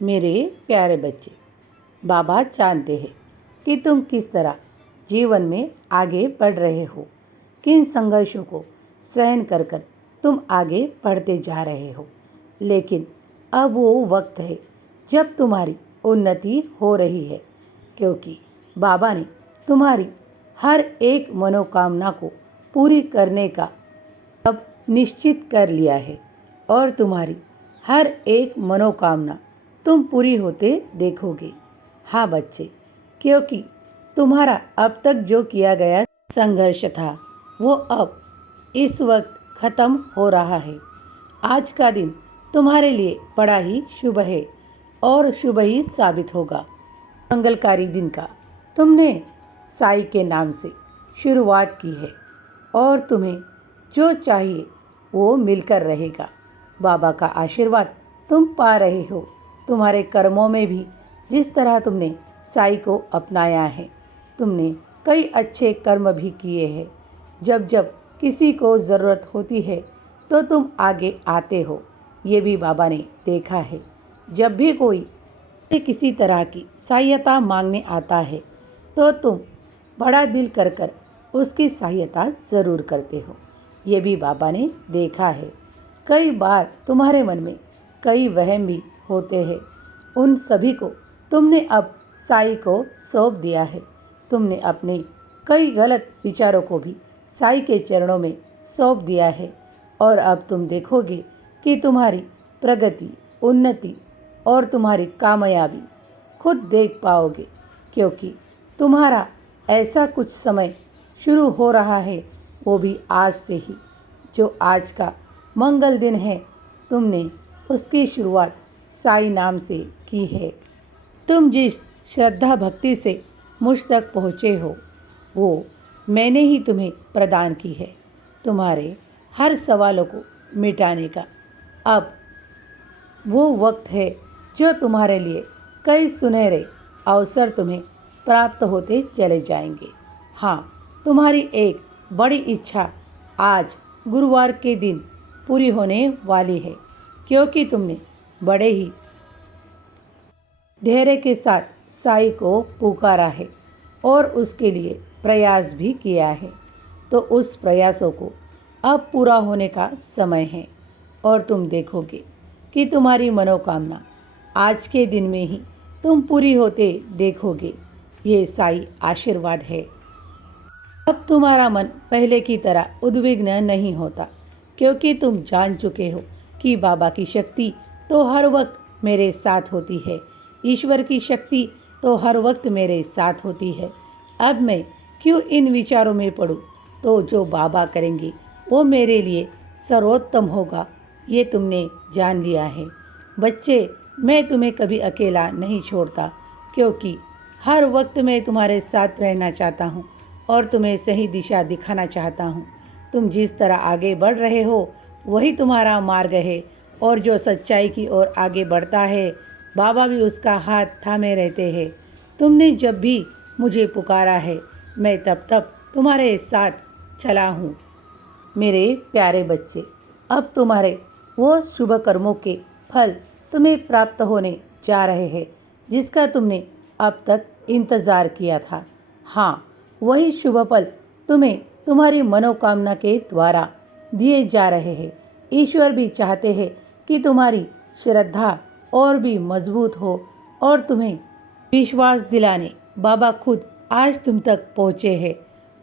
मेरे प्यारे बच्चे, बाबा जानते हैं कि तुम किस तरह जीवन में आगे बढ़ रहे हो, किन संघर्षों को सहन कर कर तुम आगे बढ़ते जा रहे हो। लेकिन अब वो वक्त है जब तुम्हारी उन्नति हो रही है, क्योंकि बाबा ने तुम्हारी हर एक मनोकामना को पूरी करने का अब निश्चित कर लिया है और तुम्हारी हर एक मनोकामना तुम पूरी होते देखोगे। हाँ बच्चे, क्योंकि तुम्हारा अब तक जो किया गया संघर्ष था वो अब इस वक्त खत्म हो रहा है। आज का दिन तुम्हारे लिए बड़ा ही शुभ है और शुभ ही साबित होगा। मंगलकारी दिन का तुमने साई के नाम से शुरुआत की है और तुम्हें जो चाहिए वो मिलकर रहेगा। बाबा का आशीर्वाद तुम पा रहे हो। तुम्हारे कर्मों में भी जिस तरह तुमने साई को अपनाया है, तुमने कई अच्छे कर्म भी किए हैं। जब जब किसी को ज़रूरत होती है तो तुम आगे आते हो, ये भी बाबा ने देखा है। जब भी कोई किसी तरह की सहायता मांगने आता है तो तुम बड़ा दिल कर कर उसकी सहायता ज़रूर करते हो, ये भी बाबा ने देखा है। कई बार तुम्हारे मन में कई वहम भी होते हैं, उन सभी को तुमने अब साई को सौंप दिया है। तुमने अपने कई गलत विचारों को भी साई के चरणों में सौंप दिया है और अब तुम देखोगे कि तुम्हारी प्रगति, उन्नति और तुम्हारी कामयाबी खुद देख पाओगे, क्योंकि तुम्हारा ऐसा कुछ समय शुरू हो रहा है, वो भी आज से ही। जो आज का मंगल दिन है, तुमने उसकी शुरुआत साई नाम से की है। तुम जिस श्रद्धा भक्ति से मुझ तक पहुँचे हो वो मैंने ही तुम्हें प्रदान की है। तुम्हारे हर सवालों को मिटाने का अब वो वक्त है जो तुम्हारे लिए कई सुनहरे अवसर तुम्हें प्राप्त होते चले जाएंगे। हाँ, तुम्हारी एक बड़ी इच्छा आज गुरुवार के दिन पूरी होने वाली है, क्योंकि तुमने बड़े ही धैर्य के साथ साई को पुकारा है और उसके लिए प्रयास भी किया है। तो उस प्रयासों को अब पूरा होने का समय है और तुम देखोगे कि तुम्हारी मनोकामना आज के दिन में ही तुम पूरी होते देखोगे। ये साई आशीर्वाद है। अब तुम्हारा मन पहले की तरह उद्विग्न नहीं होता, क्योंकि तुम जान चुके हो कि बाबा की शक्ति तो हर वक्त मेरे साथ होती है, ईश्वर की शक्ति तो हर वक्त मेरे साथ होती है। अब मैं क्यों इन विचारों में पड़ूं? तो जो बाबा करेंगे वो मेरे लिए सर्वोत्तम होगा, ये तुमने जान लिया है। बच्चे, मैं तुम्हें कभी अकेला नहीं छोड़ता, क्योंकि हर वक्त मैं तुम्हारे साथ रहना चाहता हूँ और तुम्हें सही दिशा दिखाना चाहता हूँ। तुम जिस तरह आगे बढ़ रहे हो वही तुम्हारा मार्ग है और जो सच्चाई की ओर आगे बढ़ता है बाबा भी उसका हाथ थामे रहते हैं। तुमने जब भी मुझे पुकारा है मैं तब तब तुम्हारे साथ चला हूँ। मेरे प्यारे बच्चे, अब तुम्हारे वो शुभ कर्मों के फल तुम्हें प्राप्त होने जा रहे हैं जिसका तुमने अब तक इंतज़ार किया था। हाँ, वही शुभ फल तुम्हें तुम्हारी मनोकामना के द्वारा दिए जा रहे हैं। ईश्वर भी चाहते हैं कि तुम्हारी श्रद्धा और भी मजबूत हो और तुम्हें विश्वास दिलाने बाबा खुद आज तुम तक पहुँचे हैं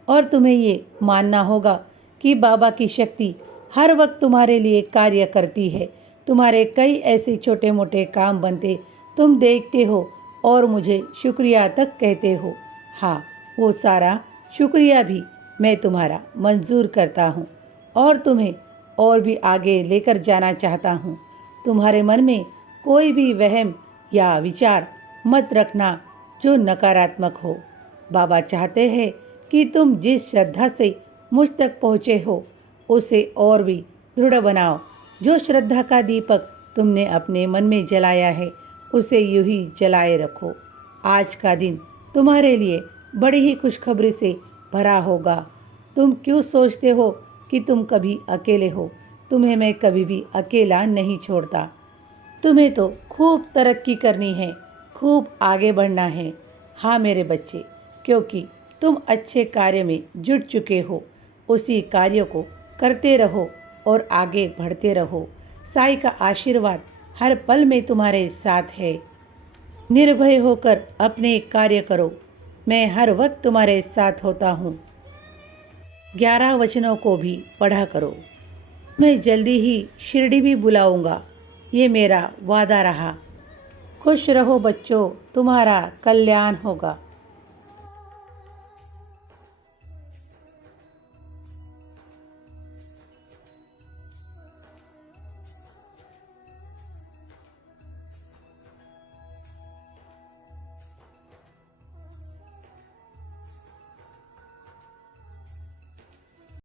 और तुम्हें ये मानना होगा कि बाबा की शक्ति हर वक्त तुम्हारे लिए कार्य करती है। तुम्हारे कई ऐसे छोटे मोटे काम बनते तुम देखते हो और मुझे शुक्रिया तक कहते हो। हाँ, वो सारा शुक्रिया भी मैं तुम्हारा मंजूर करता हूँ और तुम्हें और भी आगे लेकर जाना चाहता हूँ। तुम्हारे मन में कोई भी वहम या विचार मत रखना जो नकारात्मक हो। बाबा चाहते हैं कि तुम जिस श्रद्धा से मुझ तक पहुँचे हो उसे और भी दृढ़ बनाओ। जो श्रद्धा का दीपक तुमने अपने मन में जलाया है उसे यूं ही जलाए रखो। आज का दिन तुम्हारे लिए बड़ी ही खुशखबरी से भरा होगा। तुम क्यों सोचते हो कि तुम कभी अकेले हो? तुम्हें मैं कभी भी अकेला नहीं छोड़ता। तुम्हें तो खूब तरक्की करनी है, खूब आगे बढ़ना है। हाँ मेरे बच्चे, क्योंकि तुम अच्छे कार्य में जुट चुके हो, उसी कार्य को करते रहो और आगे बढ़ते रहो। साईं का आशीर्वाद हर पल में तुम्हारे साथ है। निर्भय होकर अपने कार्य करो, मैं हर वक्त तुम्हारे साथ होता हूँ। 11 वचनों को भी पढ़ा करो। मैं जल्दी ही शिरडी भी बुलाऊंगा, ये मेरा वादा रहा। खुश रहो बच्चों, तुम्हारा कल्याण होगा।